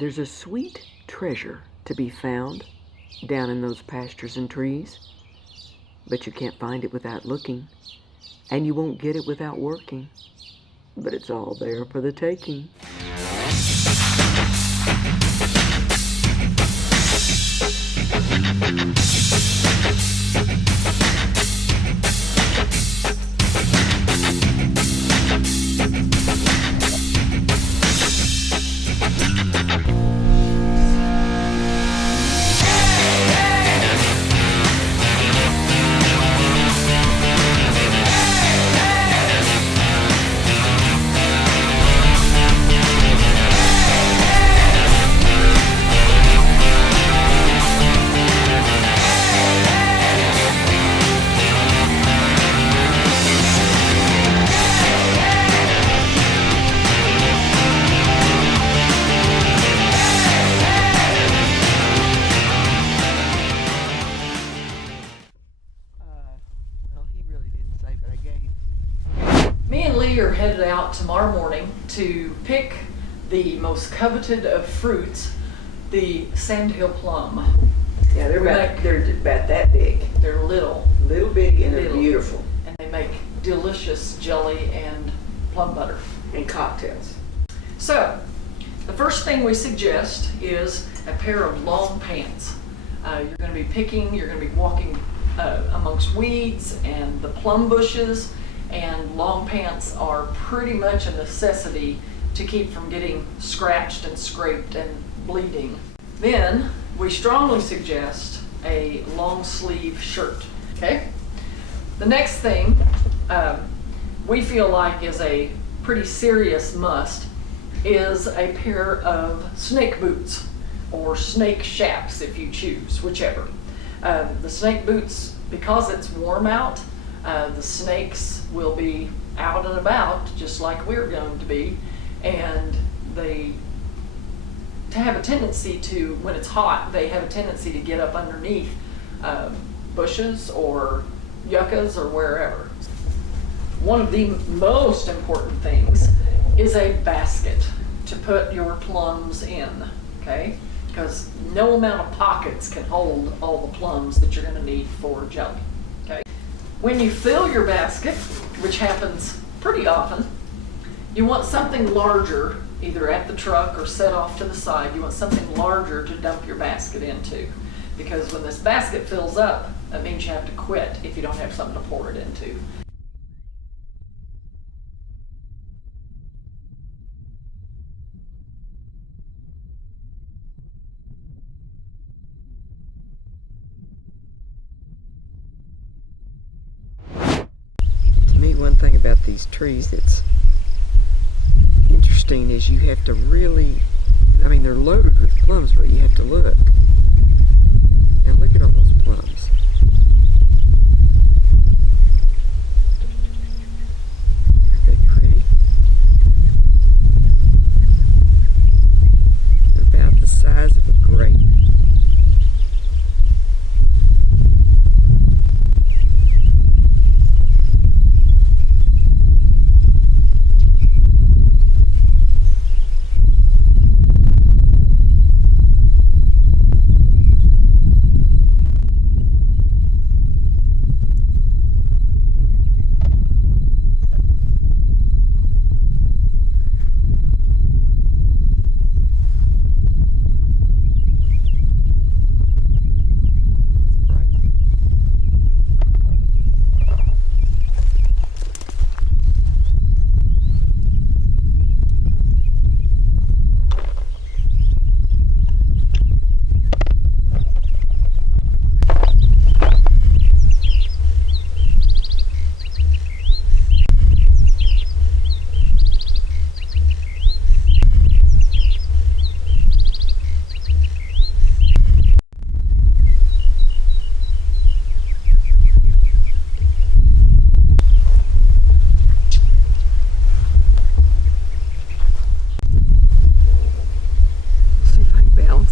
There's a sweet treasure to be found down in those pastures and trees, but you can't find it without looking, and you won't get it without working, but it's all there for the taking. Me and Lee are headed out tomorrow morning to pick the most coveted of fruits, the Sandhill plum. Yeah, they're about that big. They're little Bitty, and they're beautiful. and they make delicious jelly and plum butter. And cocktails. So, the first thing we suggest is a pair of long pants. You're going to be picking, you're going to be walking amongst weeds and the plum bushes, and long pants are pretty much a necessity to keep from getting scratched and scraped and bleeding. Then, we strongly suggest a long sleeve shirt, okay? The next thing we feel like is a pretty serious must is a pair of snake boots, or snake chaps if you choose, whichever. The snake boots, because it's warm out, the snakes will be out and about just like we're going to be, and they have a tendency to, when it's hot, they have a tendency to get up underneath bushes or yuccas or wherever. One of the most important things is a basket to put your plums in, okay? Because no amount of pockets can hold all the plums that you're going to need for jelly, okay? When you fill your basket, which happens pretty often, you want something larger, either at the truck or set off to the side. You want something larger to dump your basket into, because when this basket fills up, that means you have to quit if you don't have something to pour it into. One thing about these trees that's interesting is you have to really, I mean, they're loaded with plums, but you have to look. And look at all those plums. Aren't they pretty? They're about the size of a grape.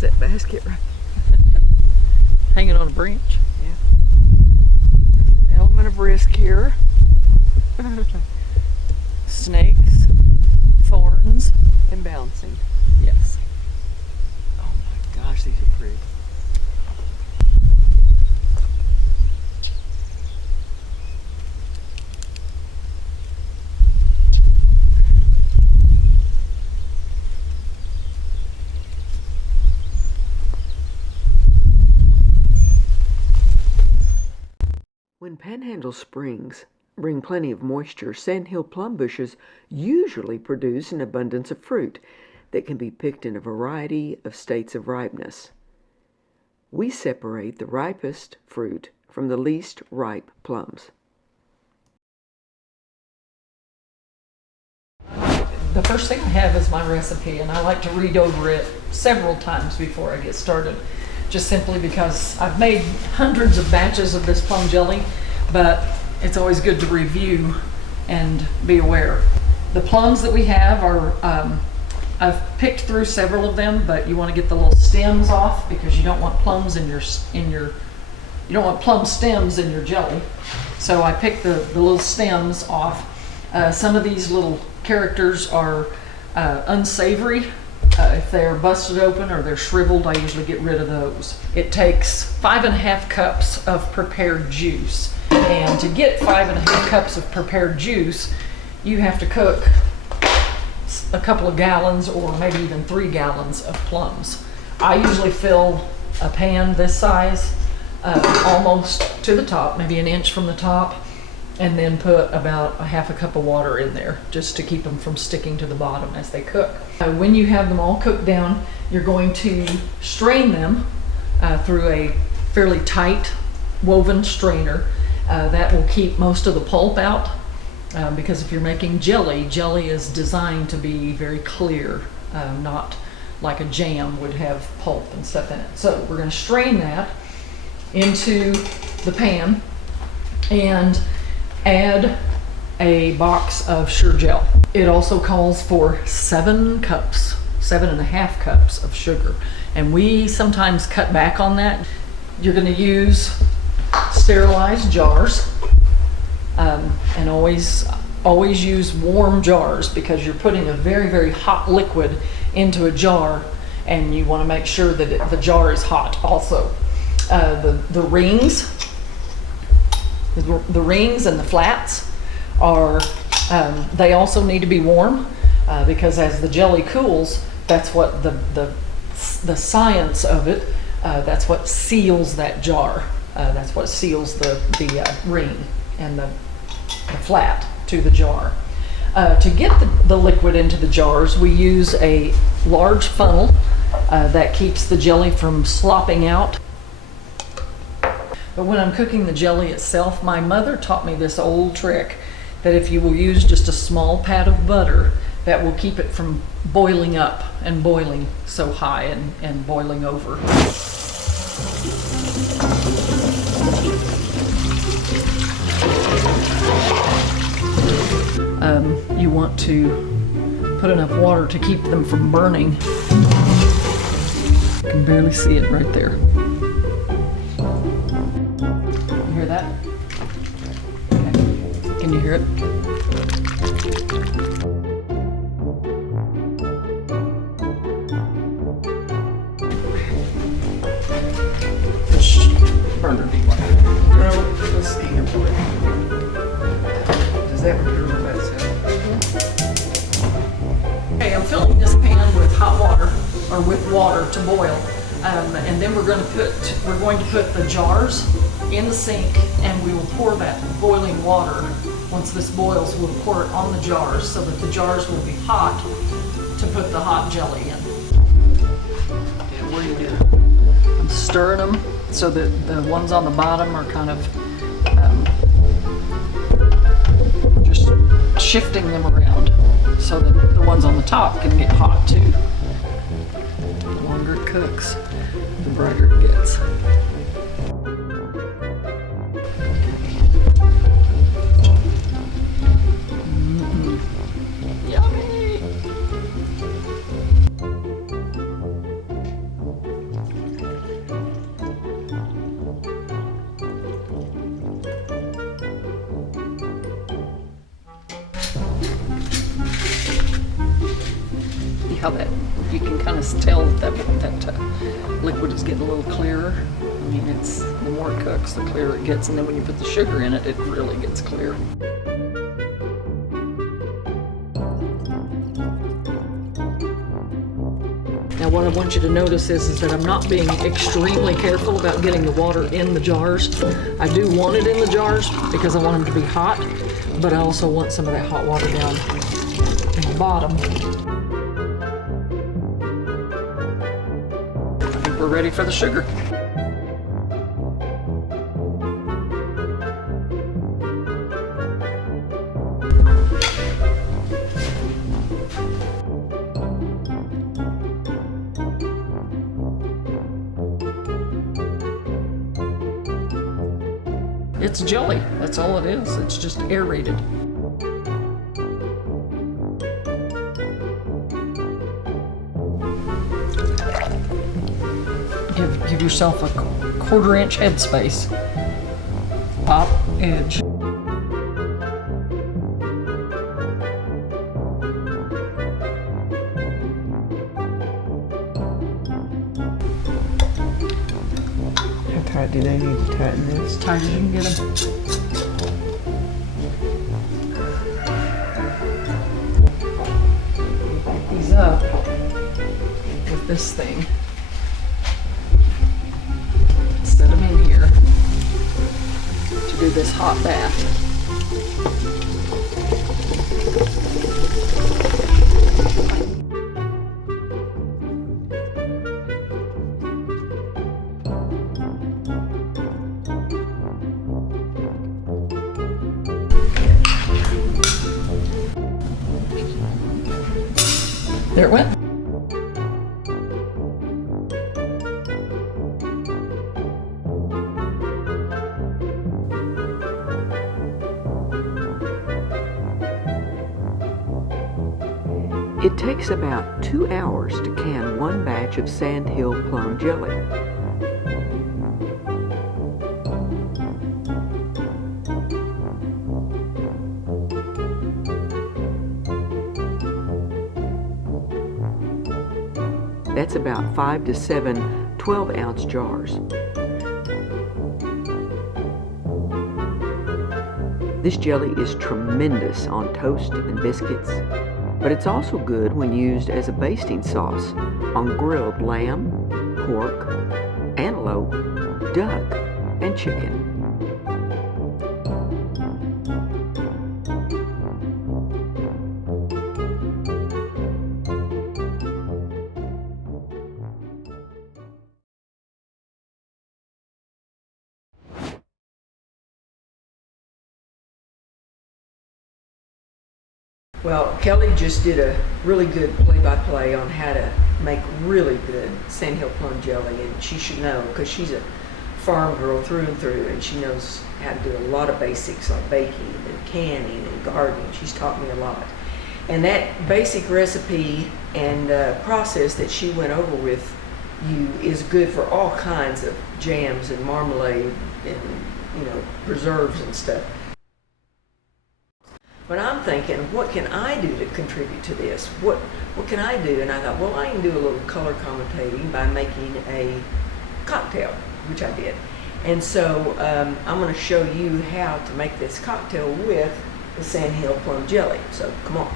That basket right Hanging on a branch. Yeah. Element of risk here. Snakes, thorns, And bouncing. yes. Gosh, these are pretty. When Panhandle springs bring plenty of moisture, Sandhill plum bushes usually produce an abundance of fruit that can be picked in a variety of states of ripeness. We separate the ripest fruit from the least ripe plums. The first thing I have is my recipe, and I like to read over it several times before I get started, just simply because I've made hundreds of batches of this plum jelly, but it's always good to review and be aware. The plums that we have are, I've picked through several of them, but you want to get the little stems off because you don't want plums you don't want plum stems in your jelly. So I picked the little stems off. Some of these little characters are unsavory. If they're busted open or they're shriveled, I usually get rid of those. It takes 5.5 cups of prepared juice. And to get 5.5 cups of prepared juice, you have to cook a couple of gallons or maybe even 3 gallons of plums. I usually fill a pan this size almost to the top, maybe an inch from the top, and then put about 1/2 cup of water in there just to keep them from sticking to the bottom as they cook. When you have them all cooked down, you're going to strain them through a fairly tight woven strainer. That will keep most of the pulp out because if you're making jelly, jelly is designed to be very clear, not like a jam would have pulp and stuff in it. So we're going to strain that into the pan and add a box of Sure Gel. It also calls for 7.5 cups of sugar. And we sometimes cut back on that. You're going to use sterilized jars and always use warm jars because you're putting a very, very hot liquid into a jar and you want to make sure that the jar is hot also. The rings and the flats are, they also need to be warm because as the jelly cools, that's what the science of it, that's what seals that jar. That's what seals the ring and the flat to the jar. To get the liquid into the jars, we use a large funnel that keeps the jelly from slopping out. But when I'm cooking the jelly itself, my mother taught me this old trick that if you will use just a small pat of butter, that will keep it from boiling up and boiling so high and boiling over. You want to put enough water to keep them from burning. You can barely see it right there. You hear that? Okay. Can you hear it? Burner anyway. Let's see here, boy. Does that appear on that side? Okay, I'm filling this pan with hot water, or with water to boil, and then we're going to put the jars in the sink, and we will pour that boiling water. Once this boils, we'll pour it on the jars so that the jars will be hot to put the hot jelly in. Yeah, what are you doing? I'm stirring them so that the ones on the bottom are kind of just shifting them around so that the ones on the top can get hot too. The longer it cooks, the brighter it gets. Yummy! How that you can kind of tell that liquid is getting a little clearer. I mean, it's, the more it cooks, the clearer it gets, and then when you put the sugar in it, it really gets clear. Now what I want you to notice is that I'm not being extremely careful about getting the water in the jars. I do want it in the jars because I want them to be hot, but I also want some of that hot water down in the bottom. I think we're ready for the sugar. It's jelly, that's all it is. It's just aerated. Give yourself a 1/4 inch headspace. Pop, edge. How tight do they need to tighten this? As tight as you can get them. Pick these up with this thing. Set them in here to do this hot bath. There it went. It takes about 2 hours to can one batch of Sandhill plum jelly. That's about 5 to 7 12-ounce jars. This jelly is tremendous on toast and biscuits, but it's also good when used as a basting sauce on grilled lamb, pork, antelope, duck, and chicken. Well, Kelli just did a really good play-by-play on how to make really good Sandhill plum jelly, and she should know because she's a farm girl through and through, and she knows how to do a lot of basics like baking and canning and gardening. She's taught me a lot. And that basic recipe and process that she went over with you is good for all kinds of jams and marmalade and, you know, preserves and stuff. But I'm thinking, what can I do to contribute to this? What can I do? And I thought, well, I can do a little color commentating by making a cocktail, which I did. And so I'm going to show you how to make this cocktail with the Sandhill plum jelly. So come on.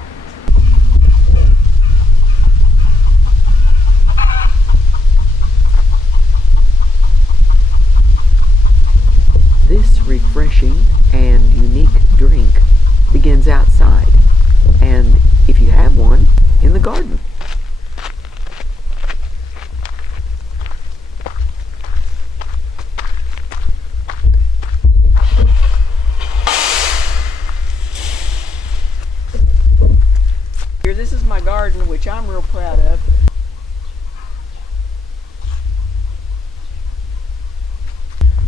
This refreshing and unique drink begins outside, and if you have one, in the garden. Here, this is my garden, which I'm real proud of.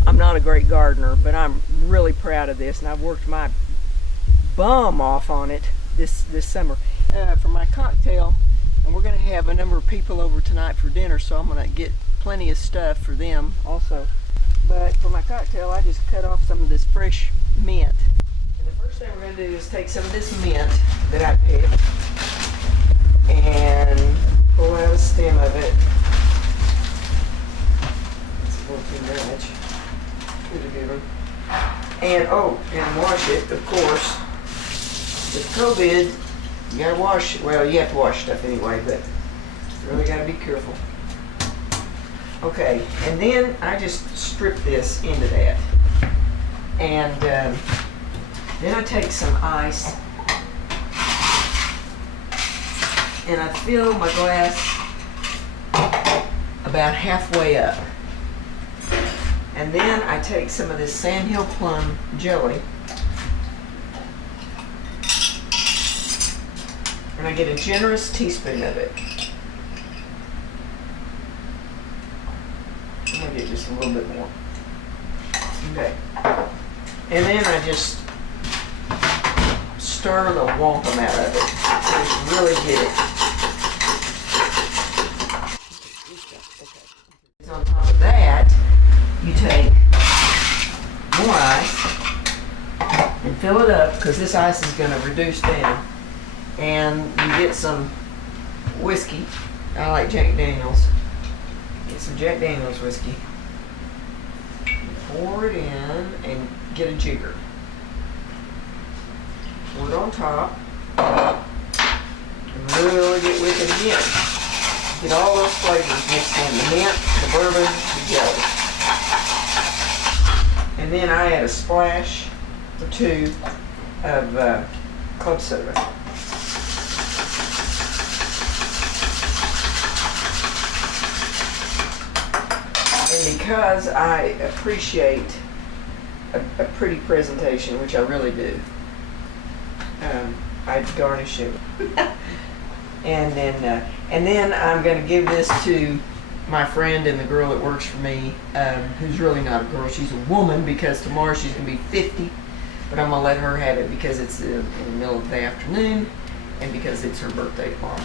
I'm not a great gardener, but I'm really proud of this, and I've worked my bum off on it this summer for my cocktail, and we're going to have a number of people over tonight for dinner, so I'm going to get plenty of stuff for them also. But for my cocktail, I just cut off some of this fresh mint, and the first thing we're going to do is take some of this mint that I picked and pull out a stem of it too much. Here's a good one. And, oh, and wash it, of course. With COVID, you gotta wash, well, you have to wash stuff anyway, but you really gotta be careful. Okay, and then I just strip this into that. And then I take some ice and I fill my glass about halfway up. And then I take some of this Sandhill plum jelly and I get a generous teaspoon of it. I'm gonna get just a little bit more. Okay. And then I just stir the wampum out of it. Just really get it. Okay. On top of that, you take more ice and fill it up because this ice is going to reduce down. And you get some whiskey. I like Jack Daniels. Get some Jack Daniels whiskey. Pour it in and get a jigger. Pour it on top. And really get with it again. Get all those flavors mixed in. The mint, the bourbon, the jelly. And then I add a splash or two of club soda. And because I appreciate a pretty presentation, which I really do, I garnish it. And then I'm going to give this to my friend and the girl that works for me, who's really not a girl, she's a woman, because tomorrow she's going to be 50, but I'm going to let her have it because it's in the middle of the afternoon and because it's her birthday tomorrow.